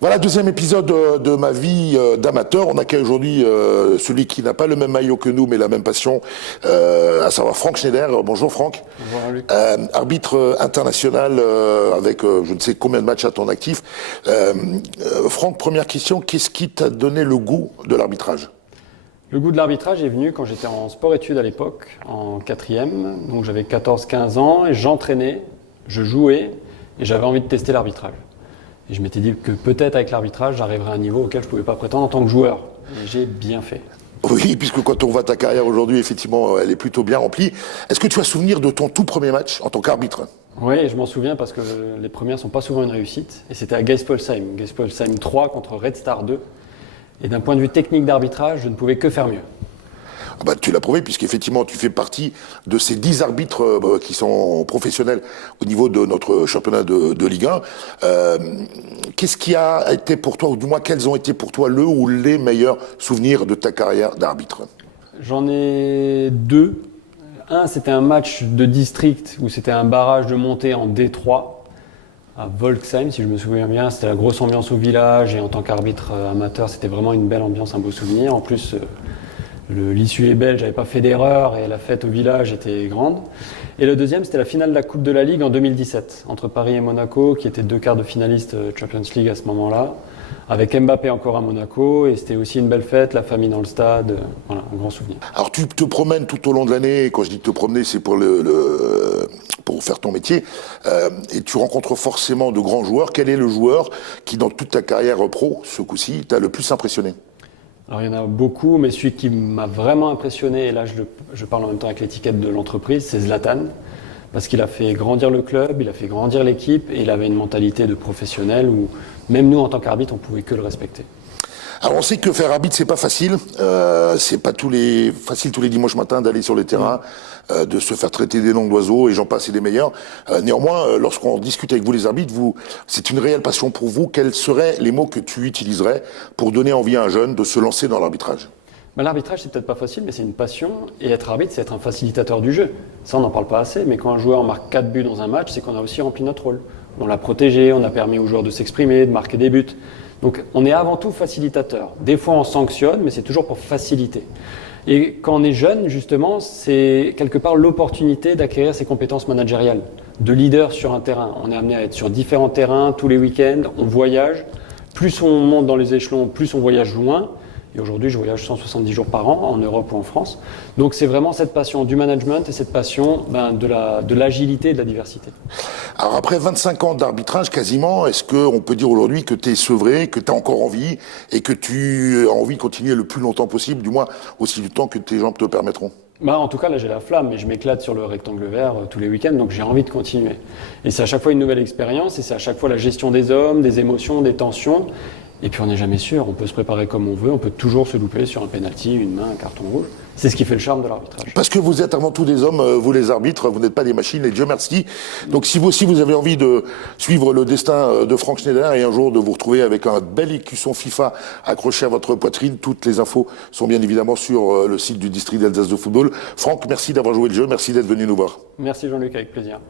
Voilà, deuxième épisode de ma vie d'amateur. On accueille aujourd'hui celui qui n'a pas le même maillot que nous, mais la même passion, à savoir Franck Schneider. Bonjour Franck. Bonjour Luc. Arbitre international avec je ne sais combien de matchs à ton actif. Franck, première question, qu'est-ce qui t'a donné le goût de l'arbitrage ? Le goût de l'arbitrage est venu quand j'étais en sport-études à l'époque, en quatrième. Donc j'avais 14-15 ans et j'entraînais, je jouais et j'avais envie de tester l'arbitrage. Et je m'étais dit que peut-être avec l'arbitrage, j'arriverais à un niveau auquel je ne pouvais pas prétendre en tant que joueur. Et j'ai bien fait. Oui, puisque quand on voit ta carrière aujourd'hui, effectivement, elle est plutôt bien remplie. Est-ce que tu as souvenir de ton tout premier match en tant qu'arbitre ? Oui, je m'en souviens parce que les premières ne sont pas souvent une réussite. Et c'était à Geispolsheim 3 contre Red Star 2. Et d'un point de vue technique d'arbitrage, je ne pouvais que faire mieux. Ah bah, tu l'as prouvé, puisqu'effectivement, tu fais partie de ces 10 arbitres qui sont professionnels au niveau de notre championnat de Ligue 1. Qu'est-ce qui a été pour toi, ou du moins quels ont été pour toi le ou les meilleurs souvenirs de ta carrière d'arbitre ? J'en ai deux. Un, c'était un match de district où c'était un barrage de montée en D3 à Volksheim, si je me souviens bien. C'était la grosse ambiance au village et en tant qu'arbitre amateur, c'était vraiment une belle ambiance, un beau souvenir. En plus, l'issue est belle, j'avais pas fait d'erreur et la fête au village était grande. Et le deuxième, c'était la finale de la Coupe de la Ligue en 2017, entre Paris et Monaco, qui étaient deux quarts de finalistes Champions League à ce moment-là, avec Mbappé encore à Monaco, et c'était aussi une belle fête, la famille dans le stade, voilà, un grand souvenir. Alors tu te promènes tout au long de l'année, et quand je dis te promener, c'est pour pour faire ton métier, et tu rencontres forcément de grands joueurs. Quel est le joueur qui, dans toute ta carrière pro, ce coup-ci, t'a le plus impressionné ? Alors il y en a beaucoup, mais celui qui m'a vraiment impressionné, et là je parle en même temps avec l'étiquette de l'entreprise, c'est Zlatan. Parce qu'il a fait grandir le club, il a fait grandir l'équipe, et il avait une mentalité de professionnel où même nous en tant qu'arbitre, on pouvait que le respecter. Alors on sait que faire arbitre c'est pas facile, c'est pas facile tous les dimanches matins d'aller sur les terrains, de se faire traiter des noms d'oiseaux et j'en passe et des meilleurs. Néanmoins, lorsqu'on discute avec vous les arbitres, c'est une réelle passion pour vous. Quels seraient les mots que tu utiliserais pour donner envie à un jeune de se lancer dans l'arbitrage ? L'arbitrage, c'est peut-être pas facile, mais c'est une passion. Et être arbitre, c'est être un facilitateur du jeu. Ça, on n'en parle pas assez, mais quand un joueur marque 4 buts dans un match, c'est qu'on a aussi rempli notre rôle. On l'a protégé, on a permis aux joueurs de s'exprimer, de marquer des buts. Donc, on est avant tout facilitateur. Des fois, on sanctionne, mais c'est toujours pour faciliter. Et quand on est jeune, justement, c'est quelque part l'opportunité d'acquérir ses compétences managériales, de leader sur un terrain. On est amené à être sur différents terrains tous les week-ends, on voyage. Plus on monte dans les échelons, plus on voyage loin. Et aujourd'hui, je voyage 170 jours par an, en Europe ou en France. Donc c'est vraiment cette passion du management et cette passion de l'agilité et de la diversité. Alors après 25 ans d'arbitrage quasiment, est-ce qu'on peut dire aujourd'hui que tu es sevré, que tu as encore envie et que tu as envie de continuer le plus longtemps possible, du moins aussi du temps que tes jambes te permettront ? En tout cas, là, j'ai la flamme, mais je m'éclate sur le rectangle vert tous les week-ends, donc j'ai envie de continuer. Et c'est à chaque fois une nouvelle expérience, et c'est à chaque fois la gestion des hommes, des émotions, des tensions. Et puis on n'est jamais sûr, on peut se préparer comme on veut, on peut toujours se louper sur un penalty, une main, un carton rouge. C'est ce qui fait le charme de l'arbitrage. Parce que vous êtes avant tout des hommes, vous les arbitres, vous n'êtes pas des machines, et Dieu merci. Donc si vous aussi vous avez envie de suivre le destin de Franck Schneider et un jour de vous retrouver avec un bel écusson FIFA accroché à votre poitrine, toutes les infos sont bien évidemment sur le site du district d'Alsace de football. Franck, merci d'avoir joué le jeu, merci d'être venu nous voir. Merci Jean-Luc, avec plaisir.